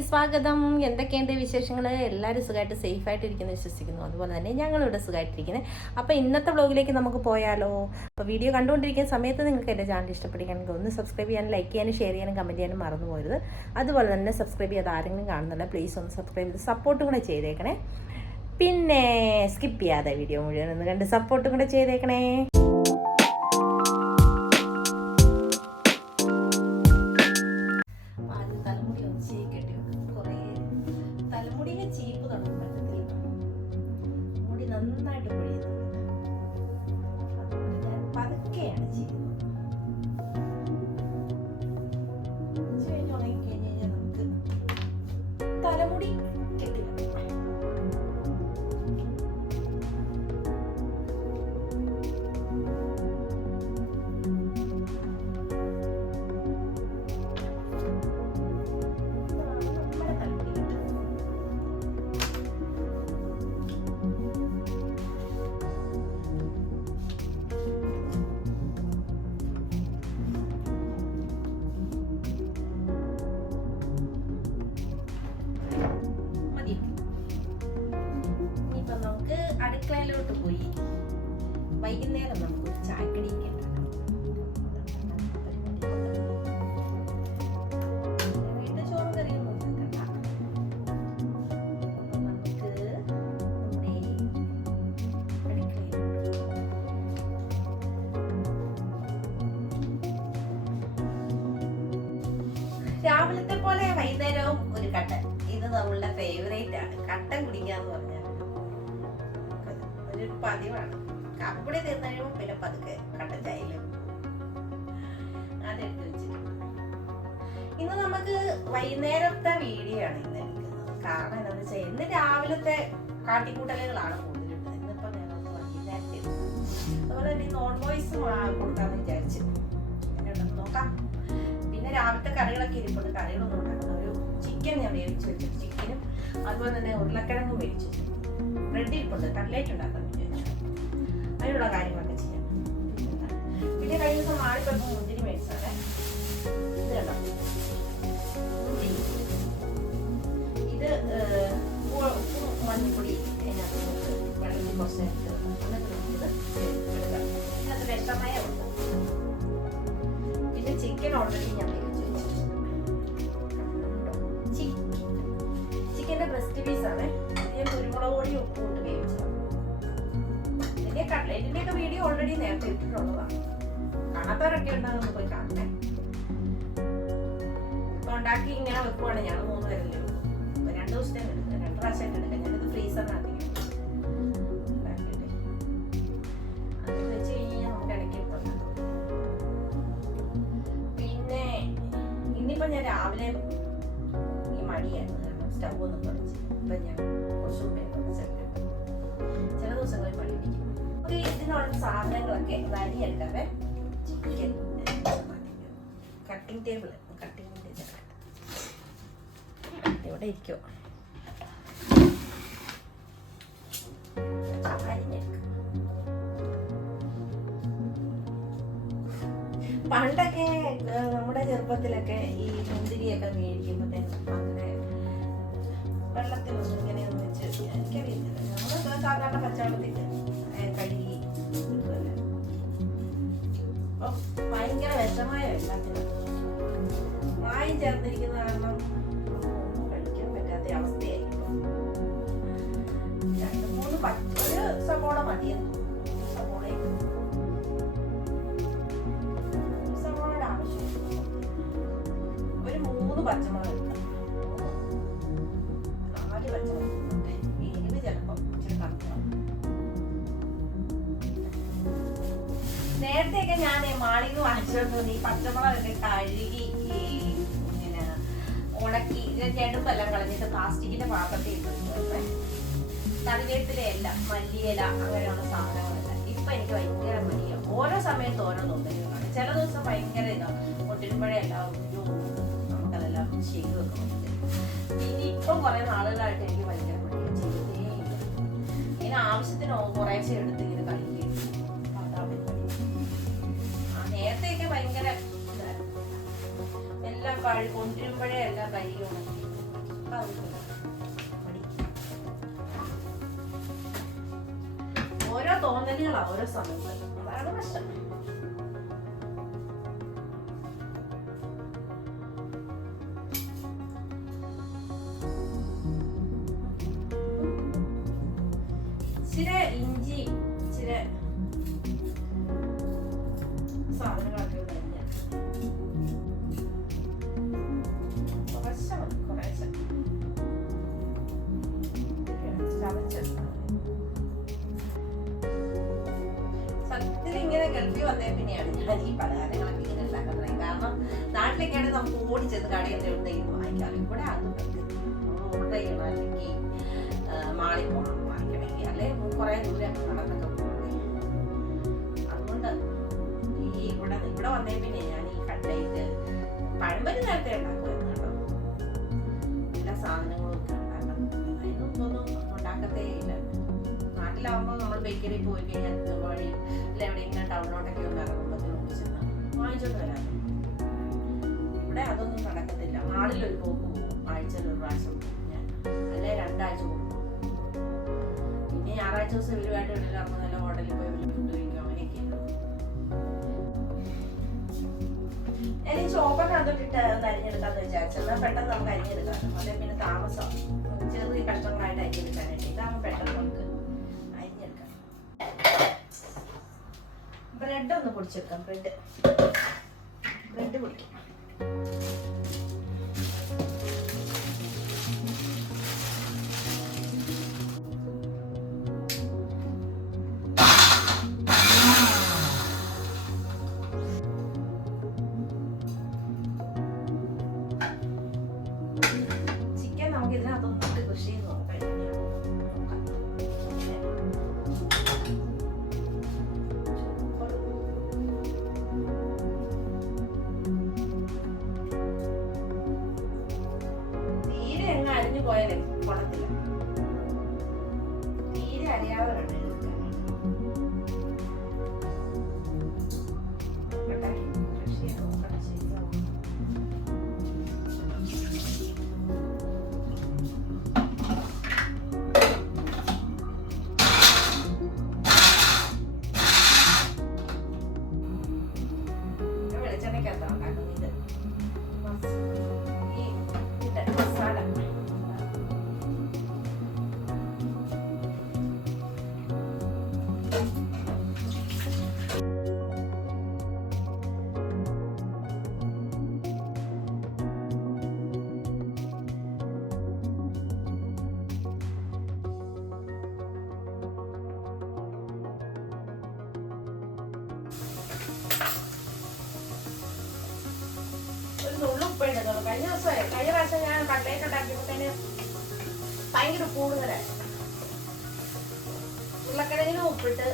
വീഡിയോയിലേക്ക് സ്വാഗതം. എന്തൊക്കെയുണ്ട് വിശേഷങ്ങൾ? എല്ലാവരും സുഖമായിട്ട് സേഫായിട്ടിരിക്കുന്നു വിശ്വസിക്കുന്നു. അതുപോലെ തന്നെ ഞങ്ങളിവിടെ സുഖമായിട്ടിരിക്കുന്നത്. അപ്പോൾ ഇന്നത്തെ വ്ളോഗിലേക്ക് നമുക്ക് പോയാലോ? അപ്പോൾ വീഡിയോ കണ്ടുകൊണ്ടിരിക്കുന്ന സമയത്ത് നിങ്ങൾക്ക് എൻ്റെ ചാനൽ ഇഷ്ടപ്പെടുകയാണെങ്കിൽ ഒന്ന് സബ്സ്ക്രൈബ് ചെയ്യാനും ലൈക്ക് ചെയ്യാനും ഷെയർ ചെയ്യാനും കമൻറ്റ് ചെയ്യാനും മറന്നു പോകരുത്. അതുപോലെ തന്നെ സബ്സ്ക്രൈബ് ചെയ്യാതെ ആരെങ്കിലും കാണുന്നില്ല, പ്ലീസ് ഒന്ന് സബ്സ്ക്രൈബ് ചെയ്ത് സപ്പോർട്ടും കൂടെ ചെയ്തേക്കണേ. പിന്നെ സ്കിപ്പ് ചെയ്യാതെ വീഡിയോ മുഴുവൻ ഒന്ന് കണ്ട് സപ്പോർട്ടും കൂടെ ചെയ്തേക്കണേ. ചീപ്പ് തുടങ്ങും പറ്റത്തില്ല, മുടി നന്നായിട്ട് പൊഴിയുന്നുണ്ട്. അതുകൊണ്ട് ഞാൻ പതുക്കെയാണ് ചെയ്യുന്നത്. ഉണങ്ങിക്കഴിഞ്ഞാൽ നമുക്ക് തലമുടി കെട്ടി വെക്കാം. നമുക്ക് അടുക്കളയിലോട്ട് പോയി വൈകുന്നേരം നമുക്ക് ചായക്കടിയൊക്കെ ഉണ്ടാക്കാം. വീട്ടിൽ ചോറും കറിയൊന്നും ഉണ്ടാക്കണ്ട. നമുക്ക് നമ്മുടെ അടുക്കളയിലോട്ട് രാവിലത്തെ പോലെ വൈകുന്നേരവും ഒരു കട്ടൻ. ഇത് നമ്മളുടെ ഫേവറേറ്റ് ആണ്. കട്ടൻ കുടിക്കാന്ന് പറഞ്ഞാൽ ഒരു പതിവാണ്. കപ്പടി തിന്നു കഴിയുമ്പോൾ പിന്നെ പതുക്കെ കട്ടൻ ചായയിലും അതെടുത്ത് വെച്ചിട്ടുണ്ട്. ഇന്ന് നമുക്ക് വൈകുന്നേരത്തെ വീഡിയോ ആണ് ഇന്ന് എടുക്കുന്നത്. കാരണം എന്താണെന്ന് വെച്ചാൽ ഇന്ന് രാവിലത്തെ കാട്ടിക്കൂട്ടലുകളാണ് കൂടുതലുണ്ട്. ഇന്നിപ്പോ ഞങ്ങൾക്ക് വൈകുന്നേരത്തെ അതുപോലെ തന്നെ നോൺ വോയിസ് കൊടുക്കാന്ന് വിചാരിച്ചു. എന്നുണ്ടെന്ന് നോക്കാം. പിന്നെ രാവിലത്തെ കറികളൊക്കെ ഇരിപ്പുണ്ട്. കറികളൊന്നും ഉണ്ടാക്കുന്ന ഒരു ചിക്കൻ ഞാൻ വേവിച്ച് വെച്ചു. ചിക്കനും അതുപോലെ തന്നെ ഉരുളക്കിഴങ്ങും വേവിച്ചു വെച്ചു. ബ്രെഡ് ഇരിപ്പുണ്ട്. കട്ട്ലേറ്റ് ഉണ്ടാക്കാൻ വിചാരിച്ചു. അതിനുള്ള കാര്യങ്ങളൊക്കെ ചെയ്യാം. പിന്നെ കഴിഞ്ഞ ദിവസം മാളിപ്പോ മുന്തിരി മേടിച്ചാണ്. ഇത് കണ്ടോ, മുന്തിരി. ഇത് ഉപ്പും മഞ്ഞപ്പൊടി അതിനകത്ത് വെള്ളത്തിൽ കുറച്ച് എടുത്ത് എന്നിട്ട് നമുക്കിത് എടുക്കാം. ഇതിനകത്ത് വിഷമയ ഉണ്ട്. പിന്നെ ചിക്കൻ ഓൾറെഡി ഞാൻ വേവിച്ച് വെച്ചു. ചിക്കൻ്റെ ബ്രസ്റ്റ് പീസാണ്. കുരുമുളക് പൊടി ഉപ്പ് ഇട്ട് വേവിച്ചത്. ഇതിന്റെ കട്ട്ലേറ്റിന്റെ ഒക്കെ വീഡിയോ ഓൾറെഡി നേരത്തെ ഇട്ടിട്ടുള്ളതാണ്. കാണാത്തവരൊക്കെ ഉണ്ടാകുന്ന പോയി കാണണേ. ഇപ്പൊ ഉണ്ടാക്കി ഇങ്ങനെ വെക്കുവാണ്. ഞാൻ 3 പേരല്ലേ ഉള്ളൂ. 2 ദിവസത്തെ 2 പ്രാവശ്യം എടുക്കാം. ഞാനിത് ഫ്രീസറിനകത്ത് ഉണ്ടാക്കിയിട്ട് അത് വെച്ച് കഴിഞ്ഞാൽ നമുക്ക് ഇടയ്ക്ക് ഉണ്ടാക്കാം. പിന്നെ ഇന്നിപ്പോ ഞാൻ രാവിലെ ഈ മടിയായിരുന്നു. കാരണം സ്റ്റവ് ഒന്നും തുടച്ചു. ഇപ്പൊ ഞാൻ ചില ദിവസങ്ങളിൽ മടി പിടിക്കും. നമുക്ക് ഇതിനുള്ള സാധനങ്ങളൊക്കെ വരിയെടുക്കാതെ ചിക്കൻ കട്ടിംഗ് ടേബിൾ ഇവിടെ ഇരിക്കോ. പണ്ടൊക്കെ നമ്മുടെ ചെറുപ്പത്തിലൊക്കെ ഈ മുന്തിരിയൊക്കെ മേടിക്കുമ്പോഴത്തേക്കും അങ്ങനെ വെള്ളത്തിലൊന്നും ഇങ്ങനെയൊന്നും വെച്ച് എനിക്കറിയില്ല. നമ്മൾ സാധാരണ പച്ചവെള്ളത്തിൽ കഴുകി കിട്ടുമല്ലേ. അപ്പം ഭയങ്കര വിഷമായ വെള്ളത്തിന് മായം ചേർന്നിരിക്കുന്ന കാരണം ഒന്നും കഴിക്കാൻ പറ്റാത്ത അവസ്ഥയായി. 2-3 ഒരു സവോള മതിയെന്ന് തോന്നുന്നു. സവോളയുടെ ആവശ്യം ഒരു 3 പച്ചമുളക് എടുക്കാം. 4 പച്ചമുളക്. എരിവ് ചിലപ്പോൾ ഇച്ചിരി കറക്റ്റാണ്. നേരത്തെയൊക്കെ ഞാൻ മാളിന്ന് വാങ്ങിച്ചോണ്ട് വന്ന് ഈ പച്ചമുളകൊക്കെ കഴുകി ഇങ്ങനെ ഉണക്കി ഇതിന്റെ ചെടുപ്പെല്ലാം കളഞ്ഞിട്ട് പ്ലാസ്റ്റിക്കിന്റെ പാത്രത്തിൽ ഇട്ടിട്ടുണ്ട്. കറിവേപ്പിലയല്ല, മല്ലിയില അങ്ങനെയുള്ള സാധനങ്ങളല്ല. ഇപ്പൊ എനിക്ക് ഭയങ്കര മടിയാണ്. ഓരോ സമയത്ത് ഓരോ തോന്നലുകളാണ്. ചില ദിവസം ഭയങ്കര ഇതാണ്. കൊണ്ടിരുമ്പോഴെല്ലാം നമുക്കതെല്ലാം ചെയ്തു വെക്കാൻ പറ്റും. ഇനി ഇപ്പം കുറെ നാളുകളായിട്ട് എനിക്ക് ഭയങ്കര മടിയാണ്. ചെയ്തേ ഇല്ല. ഇങ്ങനെ ആവശ്യത്തിന് കുറേശ്ശെ എടുത്ത് ഇങ്ങനെ കഴിക്കും. അതാ പരിപാടി. നേരത്തെയൊക്കെ ഭയങ്കര എല്ലാം കൊണ്ടിരുമ്പോഴേ എല്ലാം കഴുകി ഉണക്കി ഓരോ തോന്നലുകളാ ഓരോ സമയത്ത്, അതാണ് പ്രശ്നം. ഇച്ചിരി ഇഞ്ചി, ഇച്ചിരി സാധനങ്ങളൊക്കെ കുറേശ്ശെ മതി, കുറേശ്ശെ ചതച്ചെടുക്കണം. സത്യത്തിൽ ഇങ്ങനെ ഗൾഫിൽ വന്നേ പിന്നെയാണ് ഞാൻ ഈ പലഹാരങ്ങളൊക്കെ ഇങ്ങനെ ഉണ്ടാക്കുന്നത്. കാരണം നാട്ടിലേക്കാണെങ്കിൽ നമുക്ക് ഓടിച്ചെന്ന് കടയിൽ എന്തെങ്കിലും വാങ്ങിക്കാം. ഇവിടെ അതും ഓർഡർ ചെയ്യണം, അല്ലെങ്കിൽ മാളിൽ പോകണം വാങ്ങിക്കണമെങ്കിൽ, അല്ലെങ്കിൽ കുറേ ദൂരം നടന്നൊക്കെ പോകണേ. അതുകൊണ്ട് ഈ ഇവിടെ വന്നേ പിന്നെ ഞാൻ ഈ കട്ട്ലേറ്റ്, പഴംപൊരി നേരത്തെ ഉണ്ടാക്കുമായിരുന്നു കേട്ടോ. എല്ലാ സാധനങ്ങളും ഒക്കെ ഉണ്ടാക്കുന്നത്, അതിനൊന്നും ഉണ്ടാക്കത്തേ ഇല്ല. നാട്ടിലാവുമ്പോൾ നമ്മൾ ബേക്കറി പോയി കഴിഞ്ഞാൽ വഴി അല്ല എവിടെയെങ്കിലും ടൗണിലോട്ടൊക്കെ ഒന്ന് ഇറങ്ങുമ്പോഴത്തേക്കും ഓടിച്ചെന്ന് വാങ്ങിച്ചോണ്ട് വരാം. ഇവിടെ അതൊന്നും നടക്കത്തില്ല. മാളിലൊരു പോക്ക് പോകും, ആഴ്ചയിൽ ഒരു പ്രാവശ്യം ഞാൻ, അല്ലെ 2 ആഴ്ച പോകും. പിന്നെ ഞായറാഴ്ച ദിവസം ഇവരുമായിട്ട് ഇടയിലാകുമ്പോൾ നല്ല ഹോട്ടലിൽ പോയി ഫുഡ് കഴിക്കും, അങ്ങനെയൊക്കെയാണ്. ഞാൻ ഈ ചോപ്പറിന് അതൊട്ടിട്ട് അരിഞ്ഞെടുക്കാന്ന് വിചാരിച്ചത്, പെട്ടെന്ന് നമുക്ക് അരിഞ്ഞെടുക്കാം. അതേ പിന്നെ താമസം ചെറിയ കഷ്ടങ്ങളായിട്ട് അരിഞ്ഞെടുക്കാനായിട്ട്, ഇതാകുമ്പോൾ പെട്ടെന്ന് നമുക്ക് അരിഞ്ഞെടുക്കാം. ബ്രെഡ് ഒന്ന് പൊടിച്ചെടുക്കാം. ബ്രെഡ് പൊടിക്കാം. ചിക്കൻ നമുക്ക് ഇതിനകത്തൊന്നിട്ട് കൃഷി ചെയ്ത് നോക്കാം. അരിഞ്ഞു പോയാലേ കൊള്ളത്തില്ല. തീരെ അറിയാതെ വേണം എടുക്കാൻ. വെളിച്ചെണ്ണയ്ക്കകത്താണ് ഉണ്ടാക്കുന്നത്. ഇത് മസാല ഉപ്പ് ഇടുന്നുള്ളൂ. കഴിഞ്ഞ പ്രാവശ്യം ഞാൻ കട്ട്ലേറ്റ് ഉണ്ടാക്കിയപ്പോഴത്തേന് ഭയങ്കര കൂടുതലായി. ഉരുളക്കിഴങ്ങിനും ഉപ്പിട്ട്,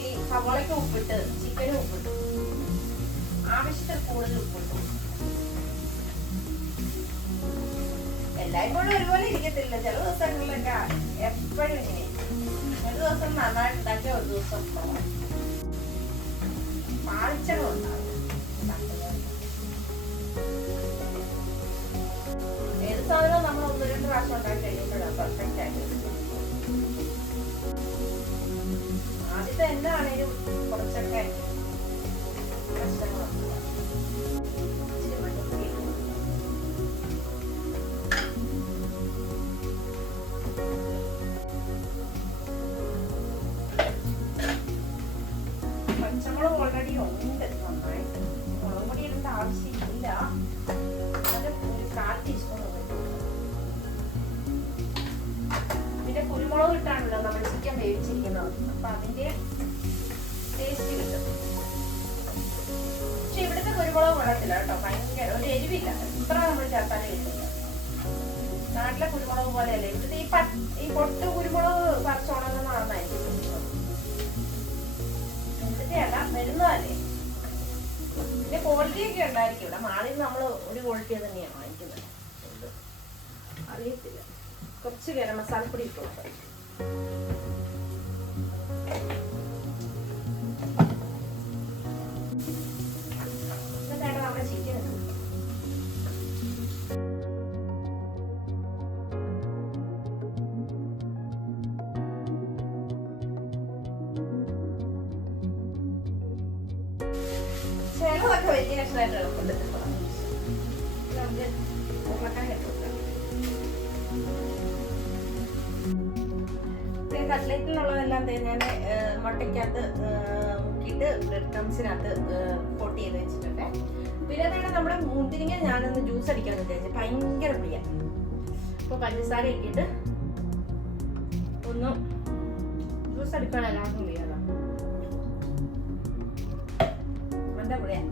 ഈ സവോളയ്ക്ക് ഉപ്പിട്ട്, ചിക്കനും ഉപ്പിട്ടു, ആവശ്യത്തിൽ കൂടുതൽ ഉപ്പിട്ടു. എല്ലായ്പ്പോഴും ഒരുപോലെ ഇരിക്കത്തില്ല. ചില ദിവസങ്ങളിലൊക്കെ എപ്പോഴും ഇങ്ങനെ, ഒരു ദിവസം നന്നായിട്ട് ഉണ്ടാക്കിയ ഒരു ദിവസം പാഴ്ചകളുണ്ടാകും. ഏത് സാധനവും നമ്മൾ 1-2 പ്രാവശ്യം ഉണ്ടാക്കി കഴിയുമ്പോഴാണ് പെർഫെക്റ്റ് ആയിട്ട്. ആദ്യത്തെ എന്താണേലും കുറച്ചൊക്കെ പ്രശ്നങ്ങളുണ്ട്. പച്ചമുളക് ഓൾറെഡി ഉണ്ട് നന്നായിട്ട്, മുളക് പൊടി ഇടേണ്ട ആവശ്യമില്ല. അത് ഒരു 1/4 ടീസ്പൂൺ. പിന്നെ കുരുമുളക് ഇട്ടാണല്ലോ നമ്മൾ ചിക്കൻ വേവിച്ചിരിക്കുന്നത്, അപ്പൊ അതിന്റെ ടേസ്റ്റ് കിട്ടും. പക്ഷെ ഇവിടുത്തെ കുരുമുളക് കൊള്ളത്തില്ല കേട്ടോ, ഭയങ്കര ഒരു എരിവില്ല. ഇത്ര നമ്മൾ ചേർത്താനും എരിവില്ല. നാട്ടിലെ കുരുമുളക് പോലെയല്ല ഇവിടുത്തെ ഈ പൊട്ട് കുരുമുളക് പറിച്ചുണങ്ങുന്ന നന്നായിരിക്കും. അല്ല വരുന്നതല്ലേ. പിന്നെ ക്വാളിറ്റി ഒക്കെ ഉണ്ടായിരിക്കും. ഇവിടെ മാളിൽ നമ്മൾ ഒരു ക്വാളിറ്റി തന്നെയാണ് വാങ്ങിക്കുന്നത്. അറിയത്തില്ല. കുറച്ച് ഗരം മസാലപ്പൊടി ഇട്ടു. എന്നിട്ടാണ് നമ്മുടെ ചിക്കൻ വലിയ കഷ്ണമായിട്ട് കിടപ്പുണ്ട്. നമുക്ക് ഉരുളക്കിഴങ്ങ് ഇട്ട് കൊടുക്കാം. കട്ട്ലറ്റിനുള്ളതെല്ലാം ഞാൻ മുട്ടയ്ക്കകത്ത് മുക്കിയിട്ട് ബ്രെഡ് ക്രംസിനകത്ത് കോട്ട് ചെയ്ത് വെച്ചിട്ടുണ്ട്. പിന്നെ തന്നെ നമ്മുടെ മുന്തിരിങ്ങ ഞാനൊന്ന് ജ്യൂസ് അടിക്കാമെന്ന് വിചാരിച്ചു. ഭയങ്കര പ്രിയ. അപ്പോൾ പഞ്ചസാര ഇട്ടിട്ട് ഒന്ന് ജ്യൂസ് അടിക്കാൻ എല്ലാവർക്കും പ്രിയതാണ്. എന്താ പറയാ,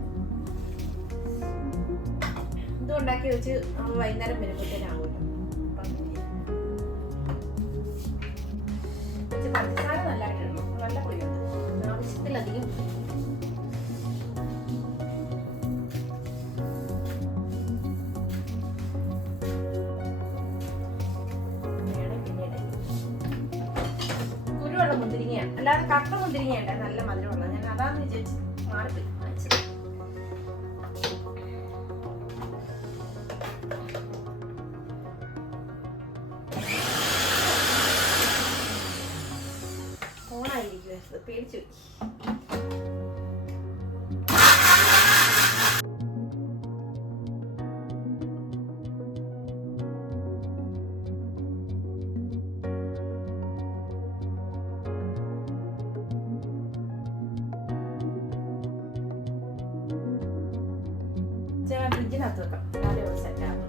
ഇത് ഉണ്ടാക്കി വെച്ച് നമ്മൾ വൈകുന്നേരം വരുമ്പോഴത്തേനാകുമല്ലോ. പഞ്ചസാര നല്ലതായിട്ട് ഇടണം. നല്ല പൊടിയുണ്ട്, ആവശ്യത്തിലധികം. കുരുവുള്ള മുന്തിരിങ്ങയാണ്, അല്ലാതെ കട്ട മുന്തിരിങ്ങയല്ല, നല്ല മധുരമുള്ള. ഞാൻ അതാന്ന് വിചാരിച്ച് മാറിപ്പോയി വാങ്ങിച്ചത്. പേടിച്ചു. ഫ്രിഡ്ജിനകത്ത് വെക്കാം, നല്ല ഒരു സെറ്റാകും.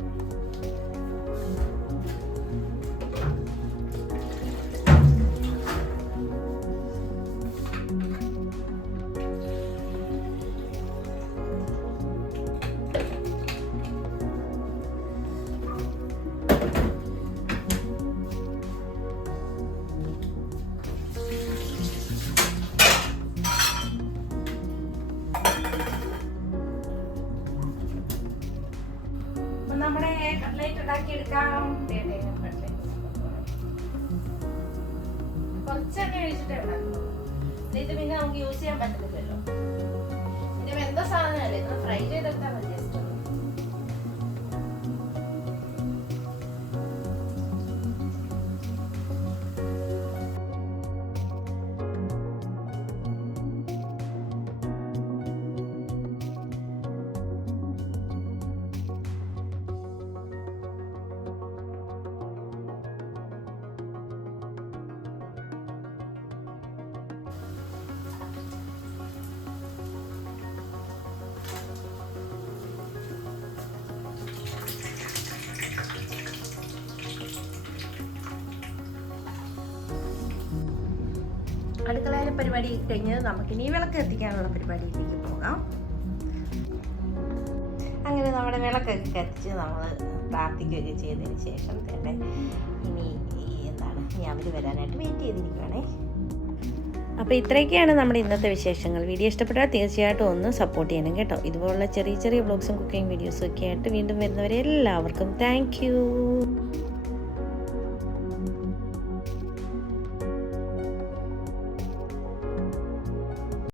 നമ്മുടെ കട്ട്ലേറ്റ് ഉണ്ടാക്കിയെടുക്കാം. കുറച്ചൊക്കെ ഒഴിച്ചിട്ടേ ഉണ്ടാക്കുള്ളൂ. ഇത് പിന്നെ നമുക്ക് യൂസ് ചെയ്യാൻ പറ്റുന്നില്ലല്ലോ. ഇത് വെന്ത സാധനമല്ലേ, ഇത് ഫ്രൈ ചെയ്തെടുത്താൽ മതി. ജസ്റ്റ് അടുക്കളയിലെ പരിപാടി കഴിഞ്ഞ് നമുക്കിനി വിളക്ക് കത്തിക്കാനുള്ള പരിപാടിയിലേക്ക് പോകാം. അങ്ങനെ നമ്മുടെ വിളക്കൊക്കെ കത്തിച്ച് നമ്മൾ പ്രാർത്ഥിക്കുകയൊക്കെ ചെയ്തതിന് ശേഷം തന്നെ ഇനി അവർ വരാനായിട്ട് വെയിറ്റ് ചെയ്തിരിക്കുകയാണേ. അപ്പോൾ ഇത്രയൊക്കെയാണ് നമ്മുടെ ഇന്നത്തെ വിശേഷങ്ങൾ. വീഡിയോ ഇഷ്ടപ്പെട്ടാൽ തീർച്ചയായിട്ടും ഒന്ന് സപ്പോർട്ട് ചെയ്യണം കേട്ടോ. ഇതുപോലുള്ള ചെറിയ ചെറിയ വ്ളോഗ്സും കുക്കിംഗ് വീഡിയോസും ഒക്കെ ആയിട്ട് വീണ്ടും വരുന്നവരെ എല്ലാവർക്കും താങ്ക് യു.